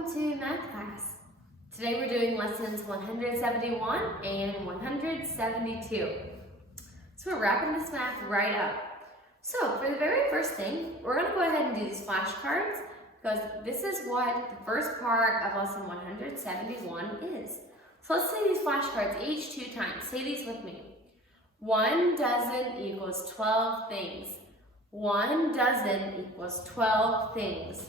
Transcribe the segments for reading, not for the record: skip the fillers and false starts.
welcome to math class. Today we're doing lessons 171 and 172. So we're wrapping this math right up. So for the very first thing, we're going to go ahead and do these flashcards because this is what the first part of lesson 171 is. So let's say these flashcards each 2 times. Say these with me. 1 dozen equals 12 things. 1 dozen equals 12 things.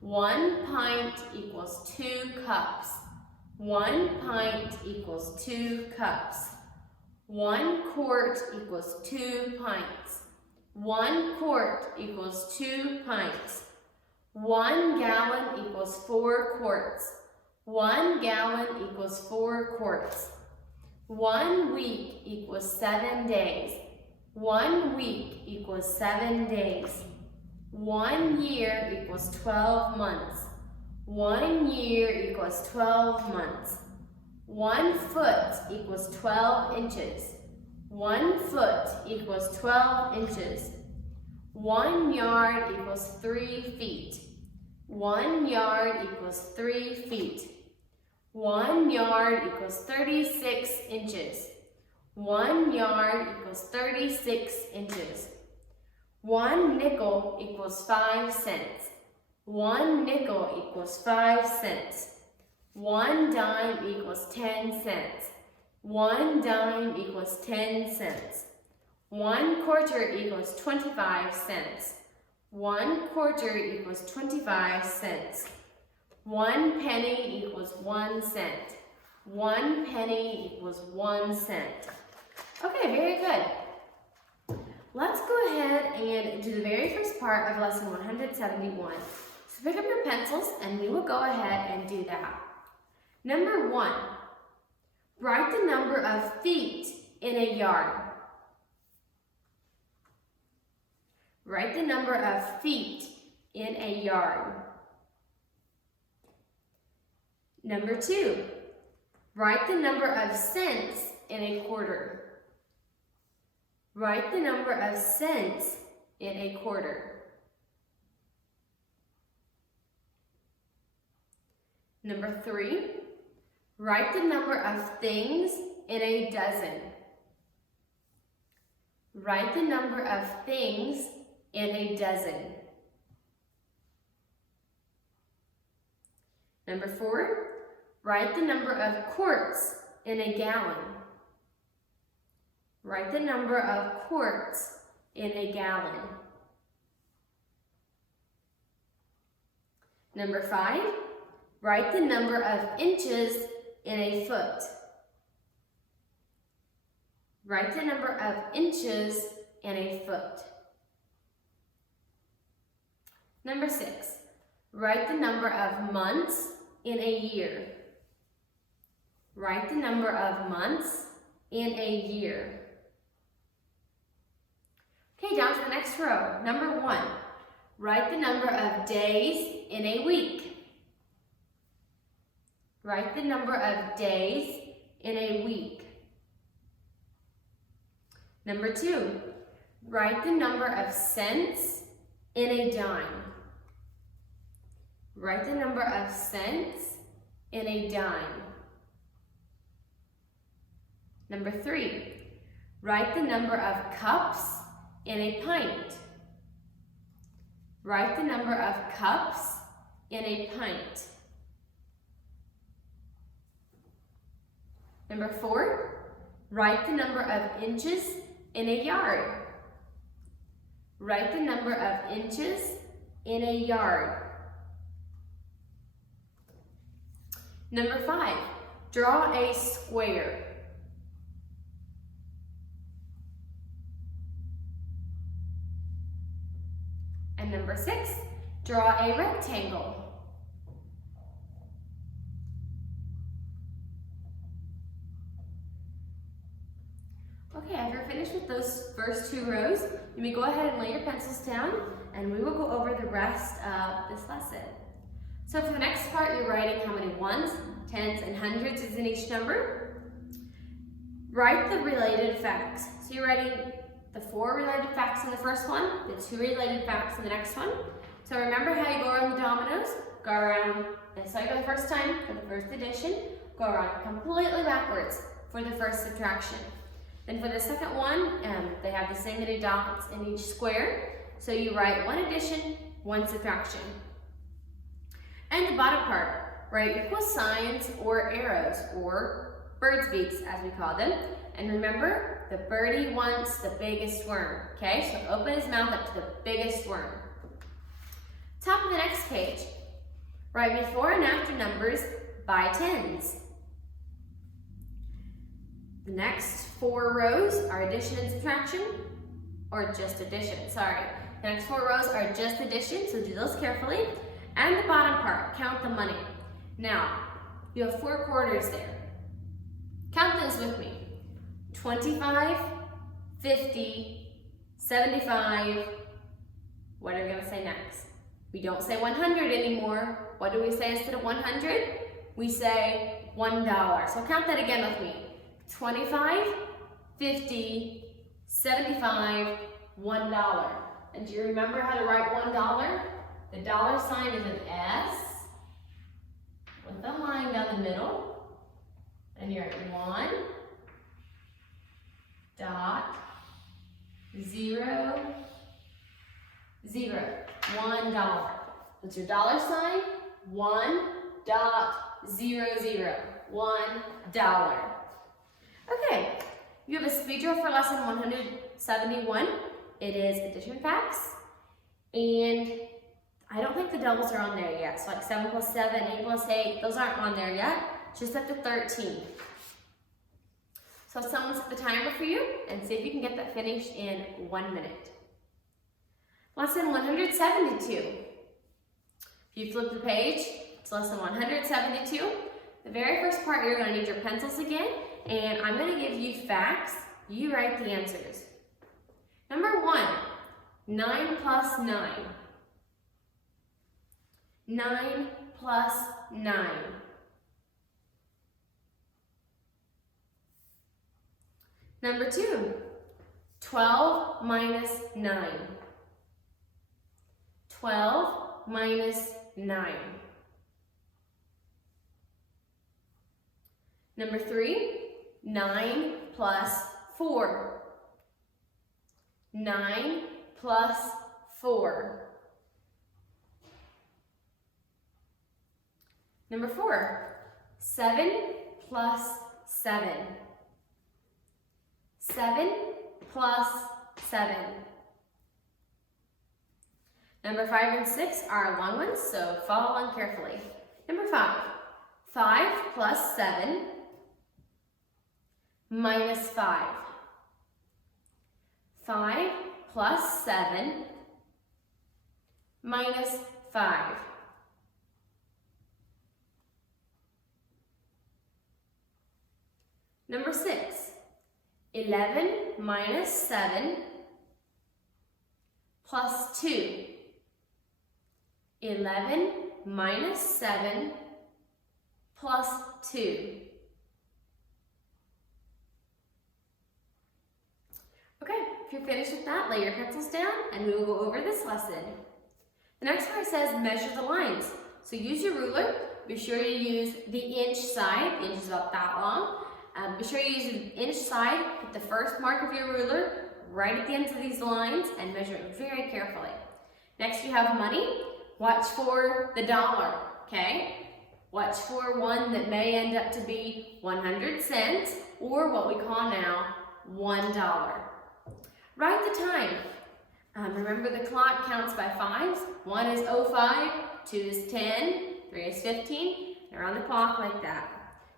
1 pint equals 2 cups. 1 pint equals 2 cups. 1 quart equals 2 pints. 1 quart equals 2 pints. 1 gallon equals 4 quarts. 1 gallon equals 4 quarts. 1 week equals 7 days. 1 week equals 7 days. 1 year equals 12 months. 1 year equals 12 months. 1 foot equals 12 inches. 1 foot equals 12 inches. 1 yard equals 3 feet. 1 yard equals 3 feet. 1 yard equals 36 inches. 1 yard equals 36 inches. 1 nickel equals 5 cents. 1 nickel equals 5 cents. 1 dime equals 10 cents. 1 dime equals 10 cents. 1 quarter equals 25 cents. 1 quarter equals 25 cents. 1 penny equals 1 cent. 1 penny equals 1 cent. Okay, very good. Let's go ahead and do the very first part of lesson 171. So pick up your pencils and we will go ahead and do that. Number 1, write the number of feet in a yard. Write the number of feet in a yard. Number 2, write the number of cents in a quarter. Write the number of cents in a quarter. Number 3, write the number of things in a dozen. Write the number of things in a dozen. Number 4, write the number of quarts in a gallon. Write the number of quarts in a gallon. Number 5, write the number of inches in a foot. Write the number of inches in a foot. Number 6, write the number of months in a year. Write the number of months in a year. Okay, down to the next row. Number 1, write the number of days in a week. Write the number of days in a week. Number 2, write the number of cents in a dime. Write the number of cents in a dime. Number 3, write the number of cups in a pint. Write the number of cups in a pint. Number 4, write the number of inches in a yard. Write the number of inches in a yard. Number 5, draw a square. And number 6, draw a rectangle. Okay, after you're finished with those first 2 rows, you may go ahead and lay your pencils down and we will go over the rest of this lesson. So for the next part, you're writing how many ones, tens, and hundreds is in each number. Write the related facts. So you're writing the 4 related facts in the first one, the 2 related facts in the next one. So remember how you go around the dominoes. go around, and so for the first time for the first addition, go around completely backwards for the first subtraction. Then for the second one, they have the same many dots in each square. So you write one addition, one subtraction. And the bottom part, write equal signs or arrows, or bird's beaks as we call them. And remember, the birdie wants the biggest worm, okay? So open his mouth up to the biggest worm. Top of the next page, write before and after numbers by tens. The next 4 rows are addition and subtraction, or just addition, sorry. The next 4 rows are just addition, so do those carefully. And the bottom part, count the money. Now, you have 4 quarters there. Count those with me. 25, 50, 75, what are we gonna say next? We don't say 100 anymore. What do we say instead of 100? We say $1. So count that again with me. 25, 50, 75, $1. And do you remember how to write $1? The dollar sign is an S with a line down the middle. And you're at 1, dot, 0, 0. $1. What's your dollar sign? 1, dot, 0, 0. $1. Okay, you have a speed drill for lesson 171. It is addition facts, and I don't think the doubles are on there yet. So like 7 plus 7, 8 plus 8, those aren't on there yet. Just up to 13. So someone set the timer for you and see if you can get that finished in 1 minute. Lesson 172. If you flip the page, it's lesson 172. The very first part, you're going to need your pencils again, and I'm going to give you facts. You write the answers. Number 1, 9 plus 9. 9 plus 9. Number 2, 12 minus 9. 12 minus 9. Number 3, 9 plus 4. 9 plus 4. Number 4, 7 plus 7. 7 plus 7. Number 5 and 6 are long ones, so follow along carefully. Number 5, 5 plus 7 minus 5. 5 plus 7 minus 5. Number 6, 11 minus 7 plus 2. 11 minus 7 plus 2. Okay, if you're finished with that, lay your pencils down and we will go over this lesson. The next part says measure the lines. So use your ruler. Be sure to use the inch side. The inch is about that long. Be sure you use the inch side. Put the first mark of your ruler right at the ends of these lines and measure it very carefully. Next you have money. Watch for the dollar, okay? Watch for one that may end up to be 100 cents or what we call now $1. Write the time. Remember the clock counts by 5s. 1 is 05, 2 is 10, 3 is 15, and around the clock like that.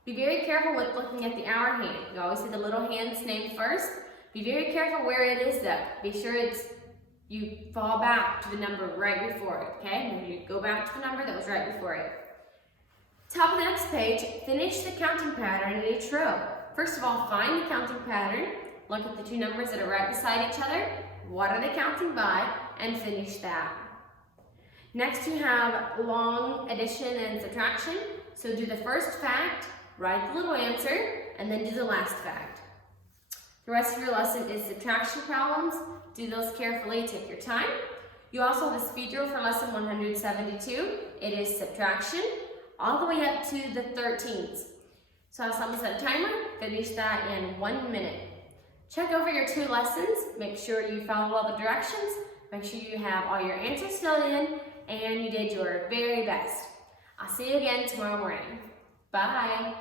Be very careful with looking at the hour hand. You always see the little hand's name first. Be very careful where it is though. Be sure you fall back to the number right before it, okay? And you go back to the number that was right before it. Top of the next page, finish the counting pattern in each row. First of all, find the counting pattern. Look at the 2 numbers that are right beside each other. What are they counting by? And finish that. Next you have long addition and subtraction. So do the first fact, write the little answer, and then do the last fact. The rest of your lesson is subtraction problems. Do those carefully, take your time. You also have a speed drill for lesson 172. It is subtraction all the way up to the 13s. So I'll set a timer, finish that in 1 minute. Check over your 2 lessons, make sure you follow all the directions, make sure you have all your answers filled in, and you did your very best. I'll see you again tomorrow morning. Bye.